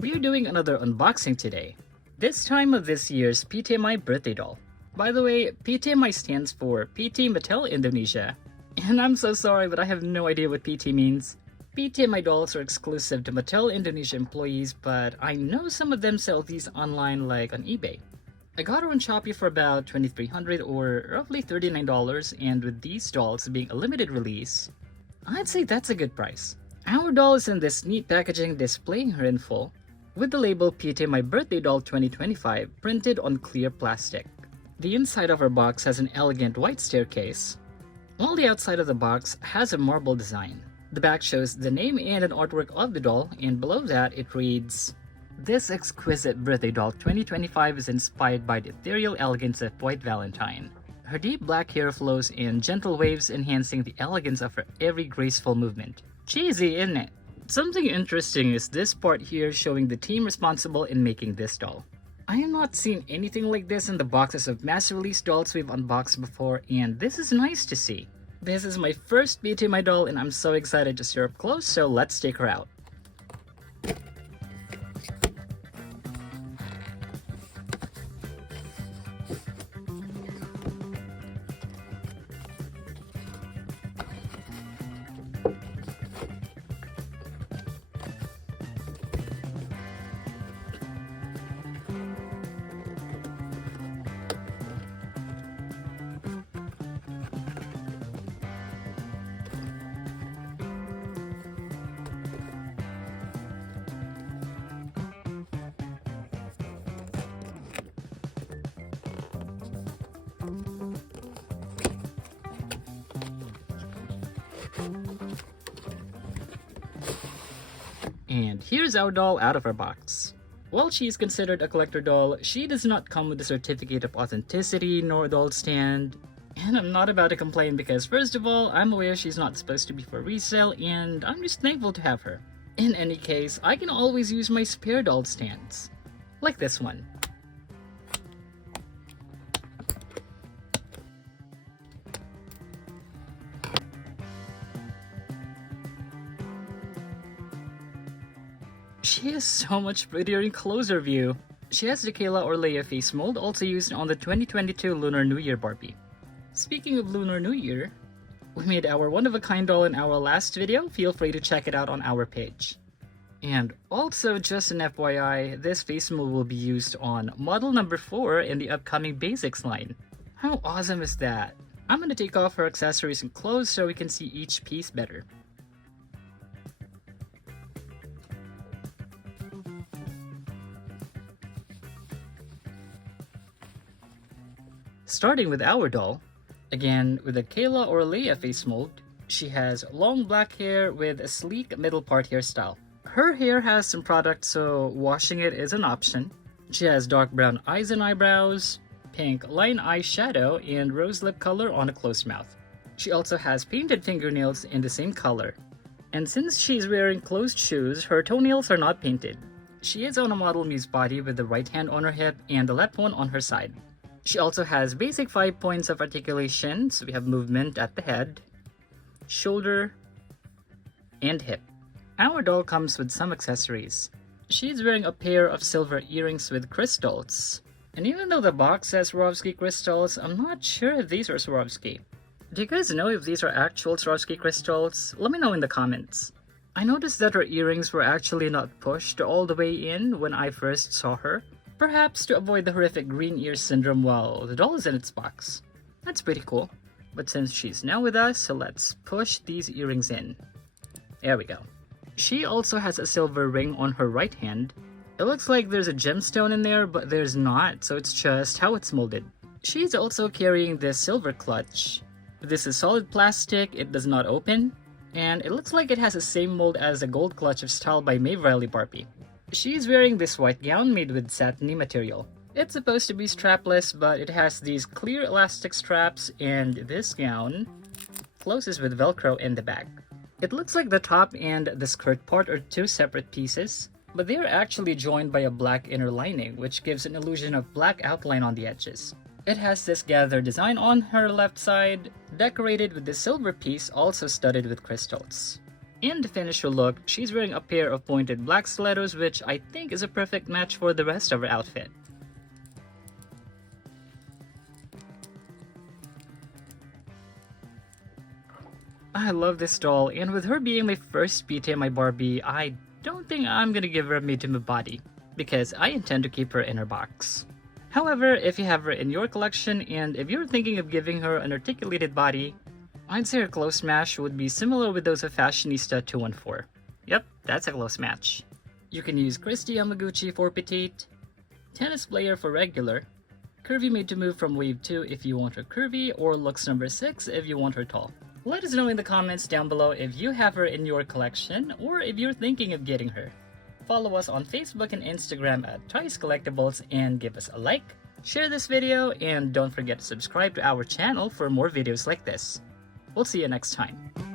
We are doing another unboxing today, this time of this year's PTMI birthday doll. By the way, PTMI stands for PT Mattel Indonesia. And I'm so sorry, but I have no idea what PT means. PTMI dolls are exclusive to Mattel Indonesia employees, but I know some of them sell these online like on eBay. I got her on Shopee for about $2,300 or roughly $39, and with these dolls being a limited release, I'd say that's a good price. Our doll is in this neat packaging displaying her in full, with the label PTMI Birthday Doll 2025 printed on clear plastic. The inside of our box has an elegant white staircase, while the outside of the box has a marble design. The back shows the name and an artwork of the doll, and below that it reads, "This exquisite birthday doll 2025 is inspired by the ethereal elegance of White Valentine. Her deep black hair flows in gentle waves, enhancing the elegance of her every graceful movement." Cheesy, isn't it? Something interesting is this part here showing the team responsible in making this doll. I have not seen anything like this in the boxes of mass release dolls we've unboxed before, and this is nice to see. This is my first PTMI doll and I'm so excited to see her up close, so let's take her out. And here's our doll out of our box. While she is considered a collector doll, she does not come with a certificate of authenticity nor doll stand. And I'm not about to complain because first of all, I'm aware she's not supposed to be for resale and I'm just thankful to have her. In any case, I can always use my spare doll stands. Like this one. She is so much prettier in closer view. She has the Kayla or Leia face mold also used on the 2022 Lunar New Year Barbie. Speaking of Lunar New Year, we made our one-of-a-kind doll in our last video. Feel free to check it out on our page. And also, just an FYI, this face mold will be used on model number 4 in the upcoming Basics line. How awesome is that? I'm gonna take off her accessories and clothes so we can see each piece better. Starting with our doll, again with a Kayla or Leia face mold, she has long black hair with a sleek middle part hairstyle. Her hair has some product, so washing it is an option. She has dark brown eyes and eyebrows, pink line eyeshadow, and rose lip color on a closed mouth. She also has painted fingernails in the same color. And since she's wearing closed shoes, her toenails are not painted. She is on a model muse body with the right hand on her hip and the left one on her side. She also has basic 5 points of articulation, so we have movement at the head, shoulder, and hip. Our doll comes with some accessories. She's wearing a pair of silver earrings with crystals. And even though the box says Swarovski crystals, I'm not sure if these are Swarovski. Do you guys know if these are actual Swarovski crystals? Let me know in the comments. I noticed that her earrings were actually not pushed all the way in when I first saw her. Perhaps to avoid the horrific green ear syndrome while the doll is in its box. That's pretty cool. But since she's now with us, so let's push these earrings in. There we go. She also has a silver ring on her right hand. It looks like there's a gemstone in there, but there's not, so it's just how it's molded. She's also carrying this silver clutch. This is solid plastic, it does not open, and it looks like it has the same mold as a gold clutch of Style by Riley Barbie. She's wearing this white gown made with satiny material. It's supposed to be strapless, but it has these clear elastic straps, and this gown closes with Velcro in the back. It looks like the top and the skirt part are two separate pieces, but they are actually joined by a black inner lining, which gives an illusion of black outline on the edges. It has this gather design on her left side, decorated with the silver piece also studded with crystals. And to finish her look, she's wearing a pair of pointed black stilettos, which I think is a perfect match for the rest of her outfit. I love this doll, and with her being my first PTMI Barbie, I don't think I'm gonna give her a made-to-move body, because I intend to keep her in her box. However, if you have her in your collection, and if you're thinking of giving her an articulated body, I'd say her close match would be similar with those of Fashionista 214. Yep, that's a close match. You can use Christy Yamaguchi for petite, tennis player for regular, curvy made to move from wave 2 if you want her curvy, or looks number 6 if you want her tall. Let us know in the comments down below if you have her in your collection or if you're thinking of getting her. Follow us on Facebook and Instagram at Toys Collectibles and give us a like, share this video, and don't forget to subscribe to our channel for more videos like this. We'll see you next time.